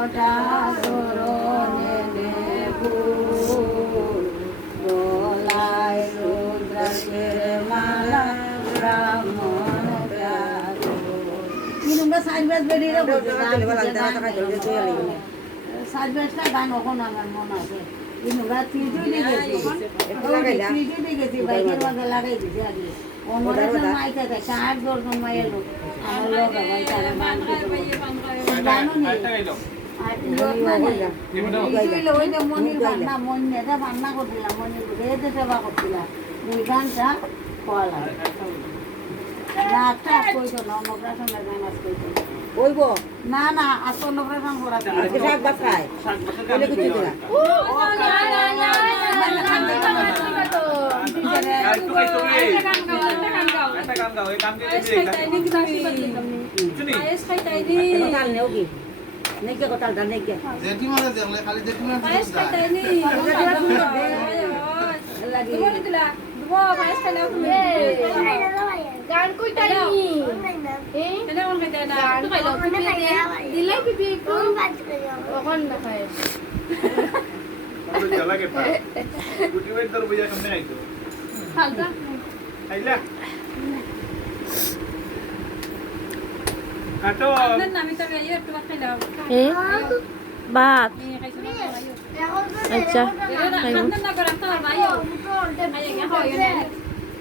ফোঁটা চরণে ফুল গলায় রুদ্রাক্ষের মালা ব্রাহ্মণ কিনুমরা সাইডবাস বেরিয়ে সাইডবাসটা গান ওখন আমার মন আছে কিনুমরা তিনটুই গেছি বাইকের মধ্যে লাগাই দিছি আগে ওমরে মাইতে থাকে 8-10 মাইল লোক আমার লোক ভাই তারা গান জানো নি আর লোক না ওই যে মনির বান্না মনিটা বান্না করছিলাম মনির রেতে সেবা করছিলাম ওই গানটা কল না একটা কইতো না অন্নপ্রাশনের গান আজ কইতো কইব না না আজ অন্নপ্রাশন করা শাক বাছাই বলে কিছু দিলা একটা গান গাও এই গান দিয়ে নেকে কথাটা নেকে জেঠি মানে দেখলে খালি জেঠি মানে পায়েস খাইতাইনি লাগি বলে দিলা দুবো পায়েস খাইলাও তুমি গান কইতাইনি কেন কোন খাইতা না তো খাইলাও তুমি দিলে পিপি কোন বাজ কইও কোন না খায় তো চলা কে পা গুটি ওই তোর বুঝা কেমনে আইতো খালতা আইলা কাটো না আমি তো গাইও একটু খাইলাও ভাত খাইছো না আচ্ছা খাইও না করে তো ভাইও আইয়া হয়